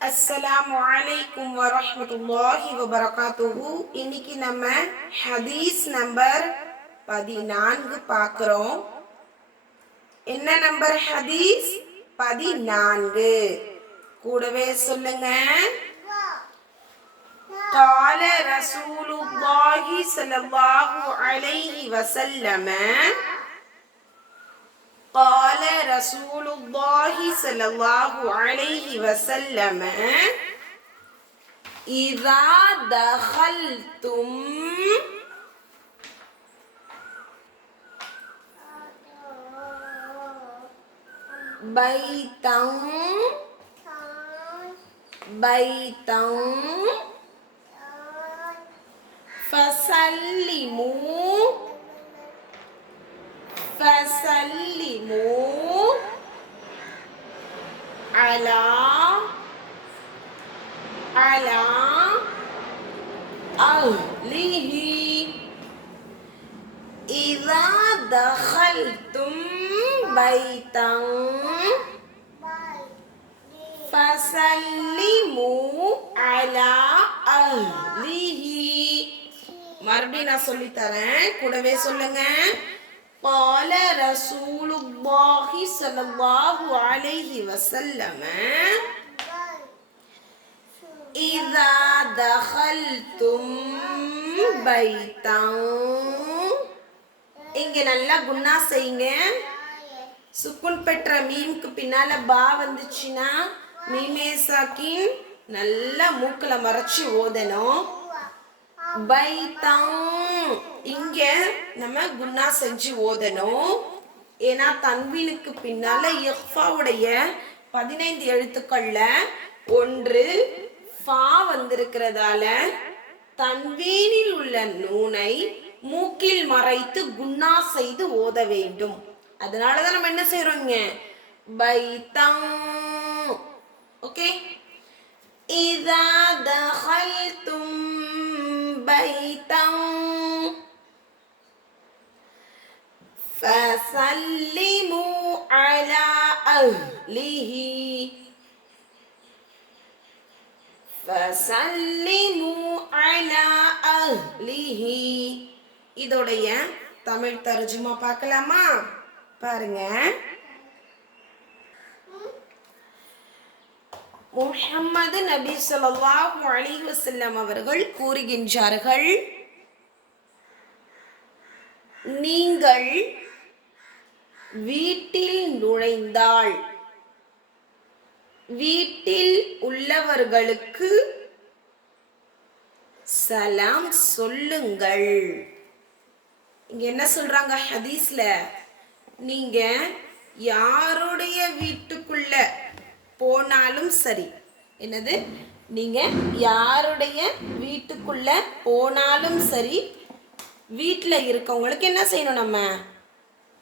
அஸ்ஸலாமு அலைக்கும் வரஹ்மத்துல்லாஹி வபரகாத்துஹு இன்னைக்கு நம்ம ஹதீஸ் நம்பர் பதினான்கு பார்க்குறோம் என்ன நம்பர் ஹதீஸ் பதினான்கு கூடவே சொல்லுங்க قال رسول الله صلى الله عليه وسلم قال رسول الله صلى الله عليه وسلم إذا دخلتم بيتا بيتا فسلموا فسلموا على على أهله إذا دخلتم بيتا فسلموا على أهله மறுபடியும் நான் சொல்லி தரேன் கூடவே சொல்லுங்க قال رسول الله صلى الله عليه وسلم إذا دخلتم بيتا இங்க நல்லா குன்னா செய்யுங்க சுக்குன் பெற்ற மீனுக்கு பின்னால பா வந்துச்சுன்னா மீமே சாக்கின் நல்லா மூக்குல மறைச்சு ஓதணும் பைத்தம் இங்க நம்ம குன்னா செஞ்சு ஓதணும். ஏன்னா தன்வீனுக்கு பின்னால இஃபாவுடைய பதினைந்து எழுத்துக்கள்ல ஒன்று ஃபா வந்திருக்கிறதால தன்வீனில் உள்ள நூனை மூக்கில் மறைத்து குன்னா செய்து ஓத வேண்டும். அதனாலதான் நம்ம என்ன செய்யறோங்க பைத்தங் ஓகே? இதா தஹல் தும் பைத்தங் فسلموا على أهله فسلموا على أهله இதோடைய தமிழ் தர்ஜுமா பார்க்கலாமா பாருங்க முஹம்மது நபி ஸல்லல்லாஹு அலைஹி வஸல்லம் அவர்கள் கூறுகின்றார்கள் நீங்கள் வீட்டில் நுழைந்தால் வீட்டில் உள்ளவர்களுக்கு சலாம் சொல்லுங்கள். இங்க என்ன சொல்றாங்க ஹதீஸ்ல? நீங்க யாருடைய வீட்டுக்குள்ள போனாலும் சரி. என்னது? நீங்க யாருடைய வீட்டுக்குள்ள போனாலும் சரி வீட்டில் இருக்கவங்களுக்கு என்ன செய்யணும் நம்ம?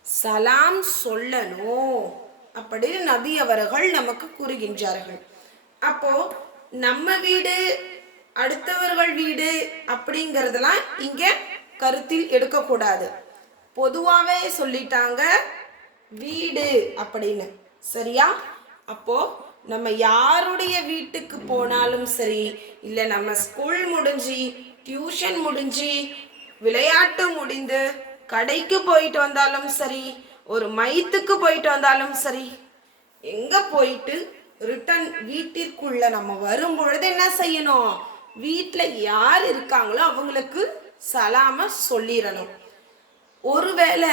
சலாம் சொல்லணும் அப்படின்னு நபி அவர்கள் நமக்கு கூறுகின்றார்கள். அப்போ நம்ம வீடு அடுத்தவர்கள் வீடு அப்படிங்கிறதெல்லாம் இங்க கருத்தில் எடுக்கக்கூடாது. பொதுவாகவே சொல்லிட்டாங்க வீடு அப்படின்னு. சரியா? அப்போ நம்ம யாருடைய வீட்டுக்கு போனாலும் சரி இல்லை நம்ம ஸ்கூல் முடிஞ்சு டியூஷன் முடிஞ்சு விளையாட்டு முடிந்து கடைக்கு போயிட்டு வந்தாலும் சரி ஒரு மைத்துக்கு போயிட்டு வந்தாலும் சரி எங்க போயிட்டு ரிட்டன் வீட்டிற்குள்ள நம்ம வரும் பொழுது என்ன செய்யணும்? வீட்டில் யார் இருக்காங்களோ அவங்களுக்கு சலாம சொல்லிடணும். ஒருவேளை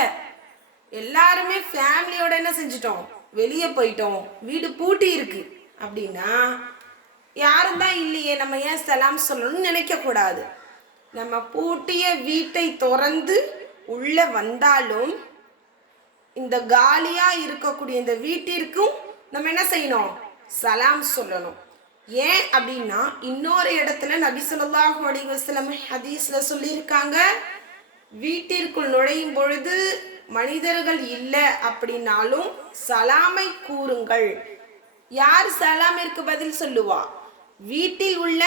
எல்லாருமே ஃபேமிலியோட என்ன செஞ்சிட்டோம்? வெளியே போயிட்டோம். வீடு பூட்டி இருக்கு. அப்படின்னா யாரும் தான் இல்லையே நம்ம ஏன் சலாம் சொல்லணும்னு நினைக்க கூடாது நம்ம பூட்டிய வீட்டை திறந்து உள்ள வந்தாலும் இந்த காலியா இருக்கக்கூடிய இந்த வீட்டிற்கும் நம்ம என்ன செய்யணும்? சலாம் சொல்லணும். ஏன் அப்படின்னா இன்னொரு இடத்துல நபி ஸல்லல்லாஹு அலைஹி வஸல்லம் ஹதீஸ்ல சொல்லியிருக்காங்க வீட்டிற்குள் நுழையும் பொழுது மனிதர்கள் இல்லை அப்படின்னாலும் சலாமை கூறுங்கள். யார் சலாமிற்கு பதில் சொல்லுவா? வீட்டில் உள்ள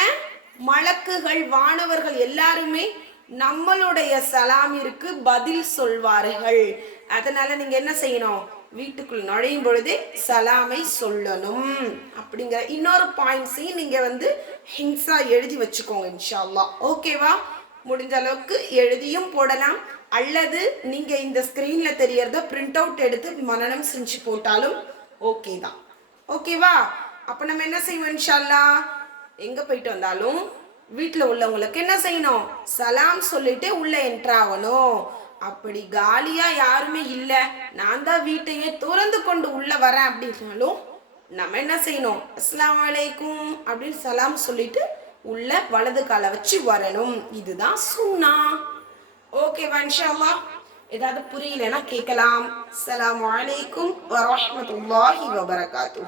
மலக்குகள் வானவர்கள் எல்லாருமே நம்மளுடைய சலாமிற்கு பதில் சொல்வார்கள். அதனால நீங்க என்ன செய்யணும்? வீட்டுக்குள் நுழையும் பொழுதே சலாமை சொல்லணும். அப்படிங்கிற இன்னொரு பாயிண்ட்ஸையும் நீங்கள் வந்து ஹிங்ஸா எழுதி வச்சுக்கோங்க இன்ஷா அல்லாஹ் ஓகேவா முடிஞ்ச அளவுக்கு எழுதியும் போடலாம். அல்லது நீங்கள் இந்த ஸ்க்ரீனில் தெரியறத பிரிண்ட் அவுட் எடுத்து மனநம் செஞ்சு போட்டாலும் ஓகே தான். ஓகேவா அப்போ நம்ம என்ன செய்வோம் இன்ஷால்லா எங்கே போயிட்டு வந்தாலும் வீட்டில் உள்ளவங்களுக்கு என்ன செய்யணும்? சலாம் சொல்லிட்டு உள்ளே என்ட்ராகணும் அப்படி காலியாக யாருமே இல்லை. நான் தான் வீட்டையே திறந்து கொண்டு உள்ளே வரேன் அப்படின்னாலும் நம்ம என்ன செய்யணும்? அஸ்லாம் அலைக்கும் அப்படின்னு சலாம் சொல்லிட்டு உள்ள வலது காலை வச்சு வரணும். இதுதான் சுண்ணா ஓகே வன்ஷாவா ஏதாவது புரியலன்னா கேட்கலாம். அஸ்லாம் வலைக்கும் வரமத்துல்லாஹி வபரகாத்து